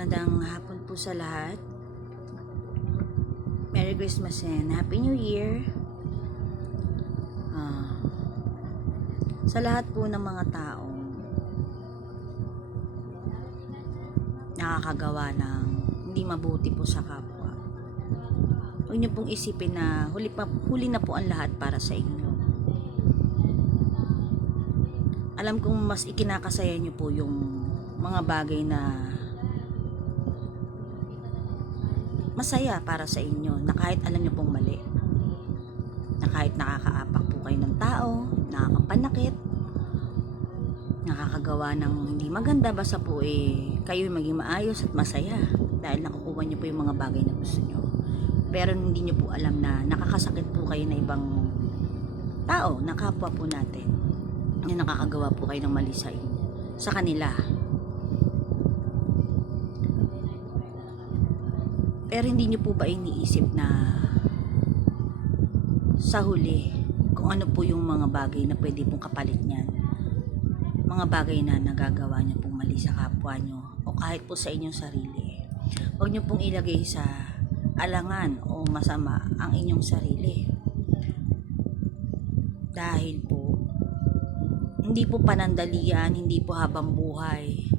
Magandang hapon po sa lahat. Merry Christmas and Happy New Year. Sa lahat po ng mga taong nakakagawa ng hindi mabuti po sa kapwa, huwag niyo pong isipin na huli na po ang lahat para sa inyo. Alam kong mas ikinakasaya niyo po yung mga bagay na masaya para sa inyo, na kahit alam niyo pong mali, na kahit nakakaapak po kayo ng tao, nakakapanakit, nakakagawa ng hindi maganda, basta po kayo maging maayos at masaya dahil nakukuha niyo po yung mga bagay na gusto niyo. Pero hindi niyo po alam na nakakasakit po kayo na ibang tao, na kapwa po natin, na nakakagawa po kayo ng mali sa kanila. Pero hindi niyo po ba iniisip na sa huli kung ano po yung mga bagay na pwede pong kapalit niyan? Mga bagay na nagagawa niyo pong mali sa kapwa niyo o kahit po sa inyong sarili. Huwag niyo pong ilagay sa alangan o masama ang inyong sarili. Dahil po hindi po panandalian, hindi po habang buhay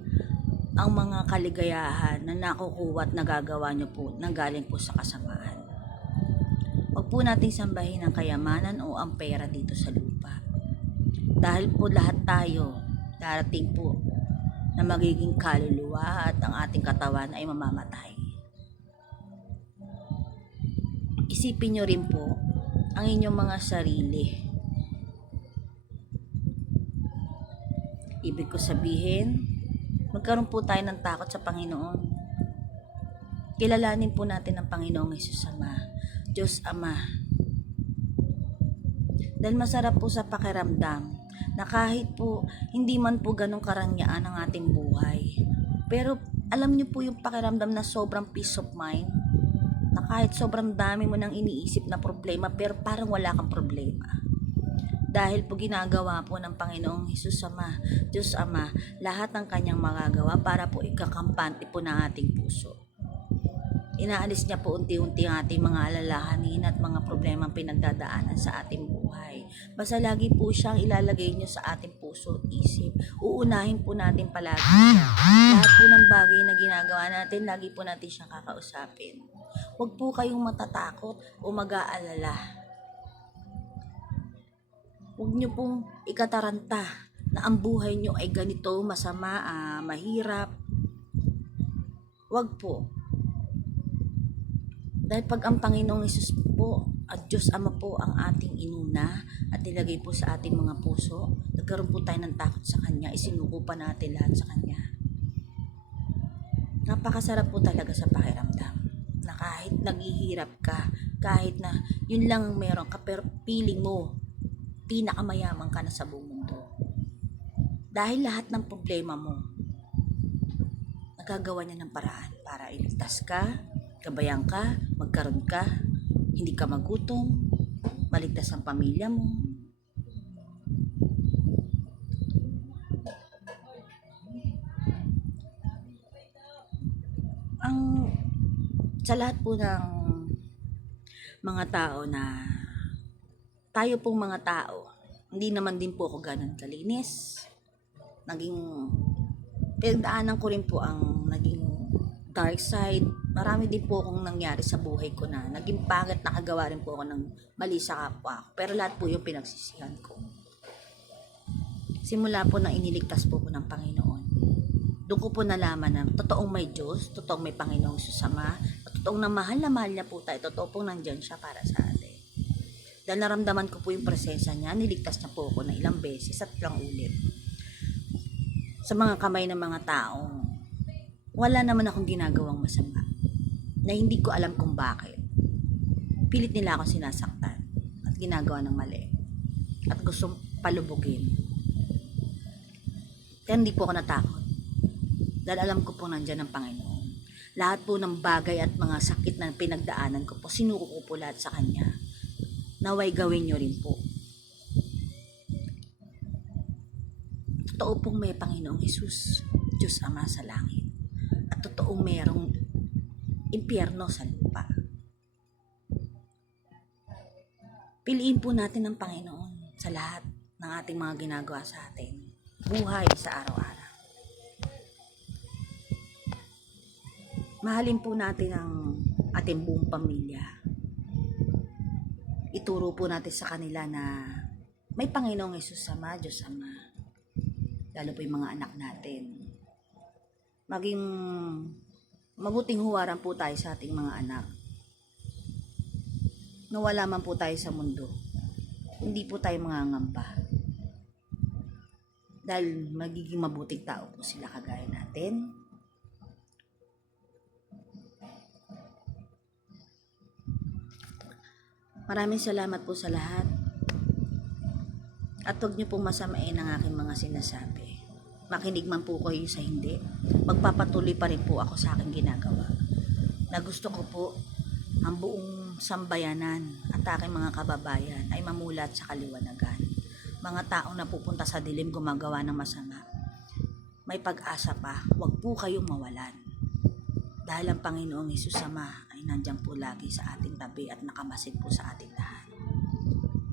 ang mga kaligayahan na nakukuha at nagagawa nyo po nanggaling po sa kasamaan. Huwag po nating sambahin ang kayamanan o ang pera dito sa lupa. Dahil po lahat tayo darating po na magiging kaluluwa at ang ating katawan ay mamamatay. Isipin nyo rin po ang inyong mga sarili. Ibig ko sabihin, magkaroon po tayo ng takot sa Panginoon. Kilalanin po natin ang Panginoong Hesus Ama, Diyos Ama. Dahil masarap po sa pakiramdam na kahit po hindi man po ganong karangyaan ang ating buhay, pero alam niyo po yung pakiramdam na sobrang peace of mind, na kahit sobrang dami mo nang iniisip na problema pero parang wala kang problema. Dahil po ginagawa po ng Panginoong Hesus Ama, Diyos Ama, lahat ng kanyang magagawa para po ikakampante po ng ating puso. Inaalis niya po unti-unti ang ating mga alalahanin at mga problemang pinagdadaanan sa ating buhay. Basta lagi po siyang ilalagay niyo sa ating puso at isip. Uunahin po natin palagi siya. Lahat po ng bagay na ginagawa natin, lagi po natin siyang kakausapin. Huwag po kayong matatakot o mag-aalala. Huwag niyo pong ikataranta na ang buhay niyo ay ganito, masama, mahirap. Huwag po. Dahil pag ang Panginoong Hesus po at Diyos Ama po ang ating inuna at nilagay po sa ating mga puso, nagkaroon po tayo ng takot sa Kanya, isinuko pa natin lahat sa Kanya. Napakasarap po talaga sa pakiramdam na kahit naghihirap ka, kahit na yun lang meron ka, pero feeling mo pinakamayaman ka na sa buong mundo. Dahil lahat ng problema mo, nagagawa niya ng paraan para iligtas ka, gabayan ka, magkaroon ka, hindi ka magutom, maligtas ang pamilya mo. Sa lahat po ng mga tao na tayo pong mga tao, hindi naman din po ako ganun kalinis. Pinagdaanan ko rin po ang naging dark side. Marami din po akong nangyari sa buhay ko na naging pangit, nakagawa rin po ako ng mali sa kapwa ko. Pero lahat po yung pinagsisihan ko. Simula po na iniligtas po ko ng Panginoon, doon ko po nalaman na totoong may Diyos, totoong may Panginoong Hesus Ama, totoong na mahal niya po tayo, totoo pong nandyan siya para sa atin. Dahil naramdaman ko po yung presensya niya, niligtas niya po ako na ilang beses at ilang ulit. Sa mga kamay ng mga taong wala naman akong ginagawang masama, na hindi ko alam kung bakit. Pilit nila akong sinasaktan at ginagawa ng mali at gustong palubugin. Kaya hindi po ako natakot. Dahil alam ko po nandyan ang Panginoon. Lahat po ng bagay at mga sakit na pinagdaanan ko po, sinuko ko po lahat sa Kanya. Naway gawin nyo rin po. Totoo pong may Panginoong Hesus, Diyos Ama sa langit. At totoong merong impyerno sa lupa. Piliin po natin ang Panginoon sa lahat ng ating mga ginagawa sa atin. Buhay sa araw-araw. Mahalin po natin ang ating buong pamilya. Ituro po natin sa kanila na may Panginoong Hesus Ama, Diyos Ama. Lalo po yung mga anak natin. Maging mabuting huwaran po tayo sa ating mga anak. Nawala man po tayo sa mundo, hindi po tayo mangangamba. Dahil magiging mabuting tao po sila kagaya natin. Maraming salamat po sa lahat. At huwag niyo pong masamain ang aking mga sinasabi. Makinig man po kayo sa hindi, magpapatuloy pa rin po ako sa aking ginagawa. Na gusto ko po ang buong sambayanan at aking mga kababayan ay mamulat sa kaliwanagan. Mga taong napupunta sa dilim gumagawa ng masama. May pag-asa pa, huwag po kayong mawalan. Dahil ang Panginoong Hesus Ama ay nandiyan po lagi sa ating tabi at nakamasid po sa ating lahat.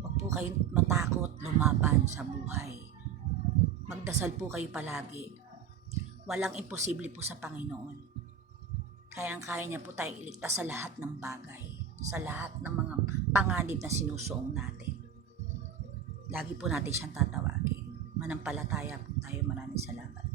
Huwag po kayong matakot lumaban sa buhay. Magdasal po kayo palagi. Walang imposible po sa Panginoon. Kayang-kaya niya po tayo iligtas sa lahat ng bagay, sa lahat ng mga panganib na sinusuong natin. Lagi po natin siyang tatawagin. Manampalataya po tayo. Maraming salamat.